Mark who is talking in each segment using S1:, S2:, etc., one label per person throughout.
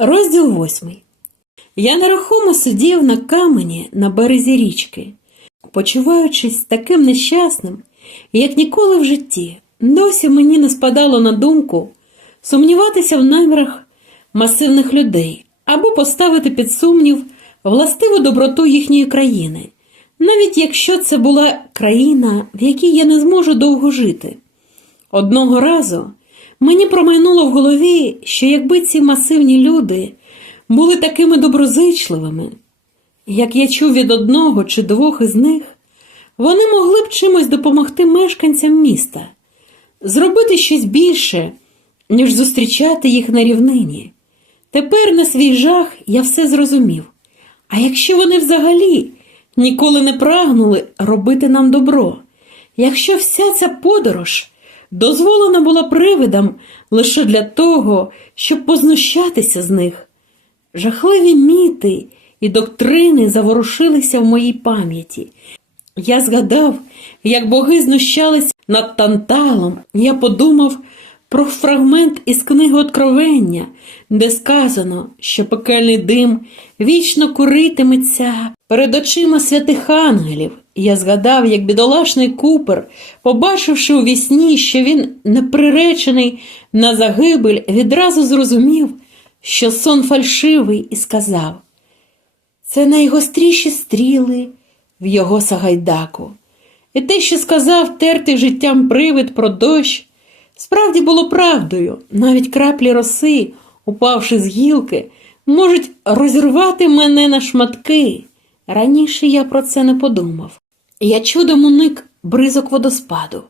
S1: Розділ восьмий. Я нерухомо сидів на камені на березі річки, почуваючись таким нещасним, як ніколи в житті. Досі мені не спадало на думку сумніватися в намірах масивних людей або поставити під сумнів властиву доброту їхньої країни, навіть якщо це була країна, в якій я не зможу довго жити. Одного разу мені промайнуло в голові, що якби ці масивні люди були такими доброзичливими, як я чув від одного чи двох із них, вони могли б чимось допомогти мешканцям міста, зробити щось більше, ніж зустрічати їх на рівнині. Тепер на свій жах я все зрозумів. А якщо вони взагалі ніколи не прагнули робити нам добро, якщо вся ця подорож дозволена була привидам лише для того, щоб познущатися з них, жахливі міти і доктрини заворушилися в моїй пам'яті. Я згадав, як боги знущались над Танталом. Я подумав про фрагмент із книги Откровення, де сказано, що пекельний дим вічно куритиметься перед очима святих ангелів. Я згадав, як бідолашний Купер, побачивши у вісні, що він не приречений на загибель, відразу зрозумів, що сон фальшивий, і сказав це найгостріші стріли в його сагайдаку. І те, що сказав тертий життям привид про дощ, справді було правдою. Навіть краплі роси, упавши з гілки, можуть розірвати мене на шматки. Раніше я про це не подумав. Я чудом уник бризок водоспаду.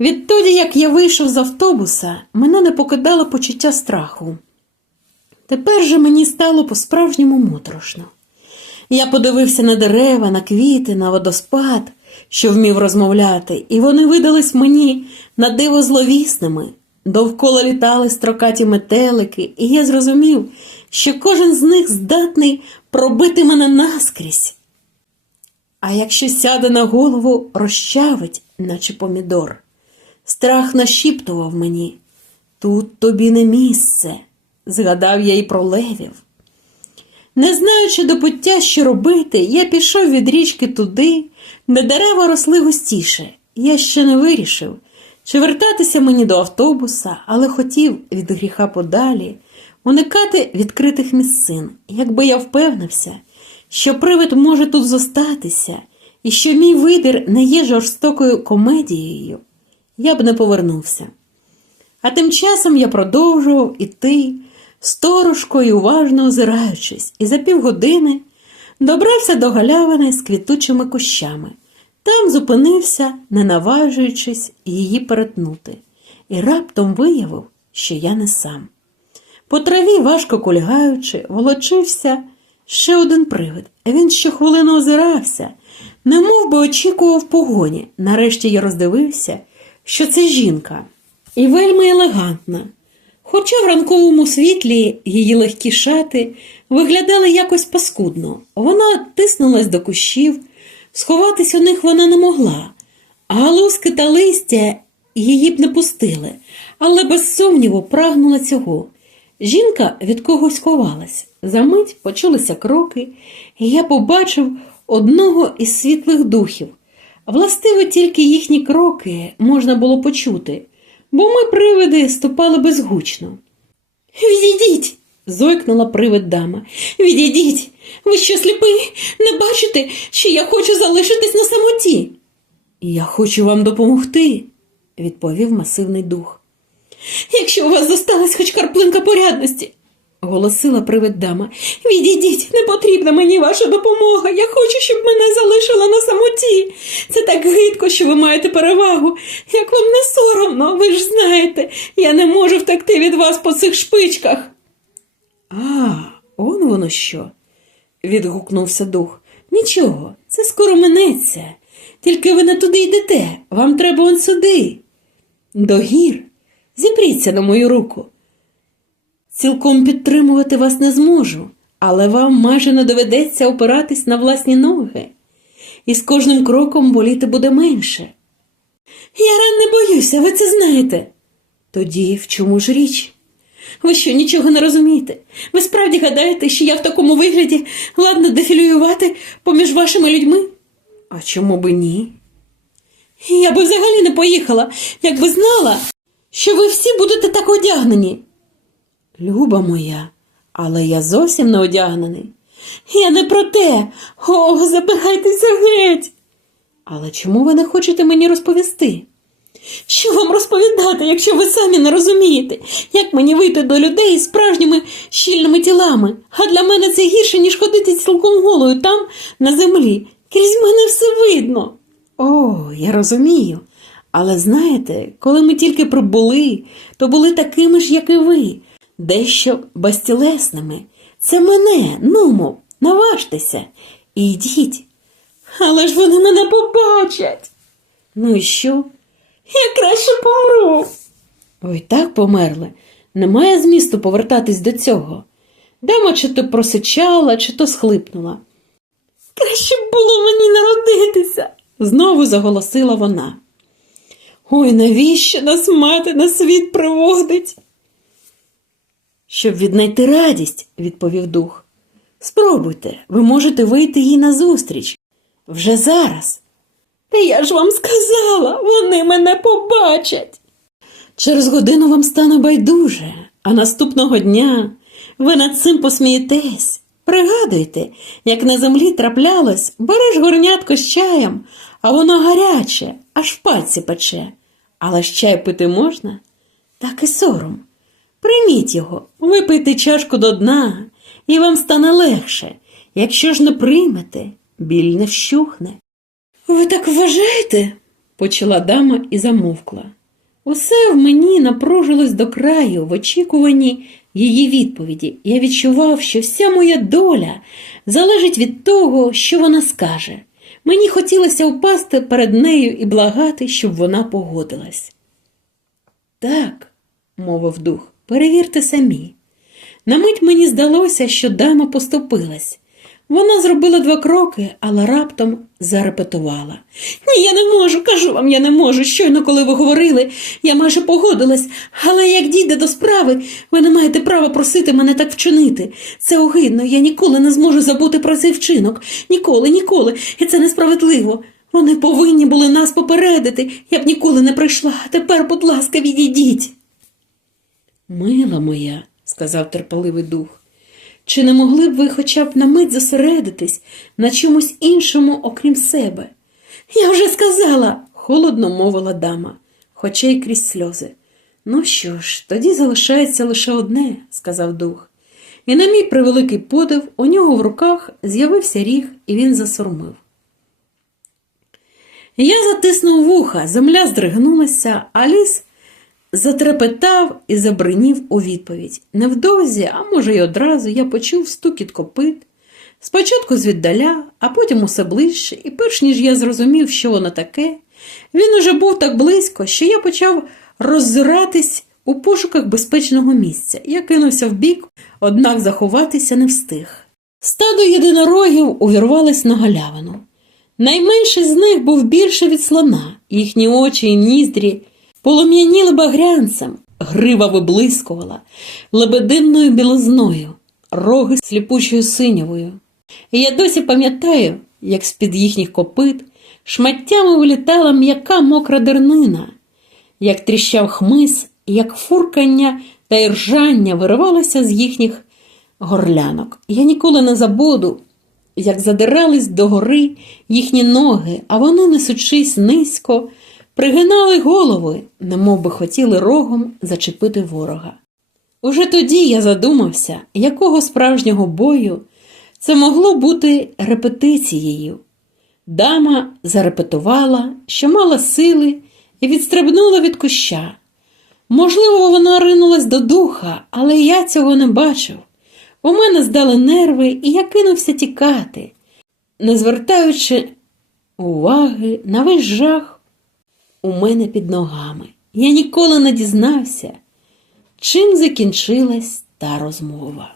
S1: Відтоді, як я вийшов з автобуса, мене не покидало почуття страху. Тепер же мені стало по-справжньому моторошно. Я подивився на дерева, на квіти, на водоспад, що вмів розмовляти, і вони видались мені на диво зловісними. Довкола літали строкаті метелики, і я зрозумів, що кожен з них здатний пробити мене наскрізь. А якщо сяде на голову, розчавить, наче помідор. Страх нашіптував мені тут тобі не місце. Згадав я й про левів. Не знаючи до пуття, що робити, я пішов від річки туди, де дерева росли густіше. Я ще не вирішив, чи вертатися мені до автобуса, але хотів від гріха подалі уникати відкритих місцин, якби я впевнився, що привид може тут зостатися, і що мій вибір не є жорстокою комедією, я б не повернувся. А тим часом я продовжував іти, сторожко і уважно озираючись, і за півгодини добрався до галявини з квітучими кущами. Там зупинився, не наважуючись її перетнути, і раптом виявив, що я не сам. По траві, важко кульгаючи, волочився ще один привид. Він щохвилину озирався, немов би очікував погоні. Нарешті я роздивився, що це жінка, і вельми елегантна. Хоча в ранковому світлі її легкі шати виглядали якось паскудно, вона тиснулась до кущів, сховатись у них вона не могла, а галузки та листя її б не пустили, але без сумніву прагнула цього. Жінка від когось ховалась. Замить почулися кроки, і я побачив одного із світлих духів. Властиво тільки їхні кроки можна було почути, бо ми привиди ступали безгучно. Відійдіть. зойкнула привид дама. Відійдіть. Ви що сліпий? Не бачите, що я хочу залишитись на самоті? Я хочу вам допомогти, відповів масивний дух. Якщо у вас зосталась хоч карплинка порядності, оголосила привид дама. Відійдіть, не потрібна мені ваша допомога. Я хочу, щоб мене залишила на самоті. Це так гидко, що ви маєте перевагу. Як вам не соромно, ви ж знаєте, я не можу втекти від вас по цих шпичках. А, он воно що. відгукнувся дух. Нічого, це скоро минеться. Тільки ви не туди йдете, вам треба он сюди. До гір. Зіпріться на мою руку. Цілком підтримувати вас не зможу, але вам майже не доведеться опиратись на власні ноги, і з кожним кроком боліти буде менше. Я ран не боюся, ви це знаєте. Тоді в чому ж річ? Ви що, нічого не розумієте? Ви справді гадаєте, що я в такому вигляді ладна дефілювати поміж вашими людьми? А чому би ні? Я би взагалі не поїхала, якби знала, що ви всі будете так одягнені. Люба моя, але я зовсім не одягнений. Я не про те. О, забирайтеся геть. Але чому ви не хочете мені розповісти? Що вам розповідати, якщо ви самі не розумієте, як мені вийти до людей з справжніми щільними тілами? А для мене це гірше, ніж ходити цілком голою там, на землі. Крізь мене все видно. О, я розумію. Але знаєте, коли ми тільки прибули, то були такими ж, як і ви, дещо безтілесними. Це мене, нумо, наважтеся і йдіть. Але ж вони мене побачать. Ну і що? Я краще помру. Ой, так померли. Немає змісту повертатись до цього. Дама чи то просичала, чи то схлипнула. Краще б було мені народитися, знову заголосила вона. Ой, навіщо нас мати на світ приводить? Щоб віднайти радість, відповів дух. Спробуйте, ви можете вийти їй назустріч. Вже зараз. Та я ж вам сказала, вони мене побачать. Через годину вам стане байдуже, а наступного дня ви над цим посмієтесь. Пригадуйте, як на землі траплялось, береш горнятко з чаєм, а воно гаряче, аж в пальці пече. Але ж чай пити можна? Так і сором. Прийміть його, випийте чашку до дна, і вам стане легше. Якщо ж не приймете, біль не вщухне. Ви так вважаєте? почала дама і замовкла. Усе в мені напружилось до краю в очікуванні її відповіді. Я відчував, що вся моя доля залежить від того, що вона скаже. Мені хотілося впасти перед нею і благати, щоб вона погодилась. Так, мовив дух, перевірте самі. На мить мені здалося, що дама поступилась. Вона зробила два кроки, але раптом зарепетувала. Ні, я не можу, кажу вам, я не можу. Щойно, коли ви говорили, я майже погодилась, але як дійде до справи, ви не маєте права просити мене так вчинити. Це огидно, я ніколи не зможу забути про цей вчинок. Ніколи, ніколи. І це несправедливо. Вони повинні були нас попередити. Я б ніколи не прийшла. Тепер, будь ласка, відійдіть. Мила моя, сказав терпеливий дух. Чи не могли б ви хоча б на мить зосередитись на чомусь іншому, окрім себе? Я вже сказала, холодно мовила дама, хоча й крізь сльози. Ну що ж, тоді залишається лише одне, сказав дух. І на мій превеликий подив у нього в руках з'явився ріг, і він засурмив. Я затиснув вуха, земля здригнулася, а ліс затрепетав і забринів у відповідь. Невдовзі, а може, й одразу, я почув стукіт копит. Спочатку звіддаля, а потім усе ближче, і перш ніж я зрозумів, що воно таке, він уже був так близько, що я почав роззиратись у пошуках безпечного місця. Я кинувся вбік, однак заховатися не встиг. Стадо єдинорогів увірвалось на галявину. Найменший з них був більше від слона, їхні очі і ніздрі полум'яніли багрянцем, грива виблискувала лебединною білозною, роги сліпучою синявою. І я досі пам'ятаю, як з-під їхніх копит шматтями вилітала м'яка мокра дернина, як тріщав хмиз, як фуркання та іржання виривалося з їхніх горлянок. Я ніколи не забуду, як задирались догори їхні ноги, а вони, несучись низько, пригинали голови, немов би хотіли рогом зачепити ворога. Уже тоді я задумався, якого справжнього бою це могло бути репетицією. Дама зарепетувала, що мала сили, і відстрибнула від куща. Можливо, вона ринулась до духа, але я цього не бачив. У мене здали нерви, і я кинувся тікати, не звертаючи уваги на весь жах у мене під ногами. Я ніколи не дізнався, чим закінчилась та розмова.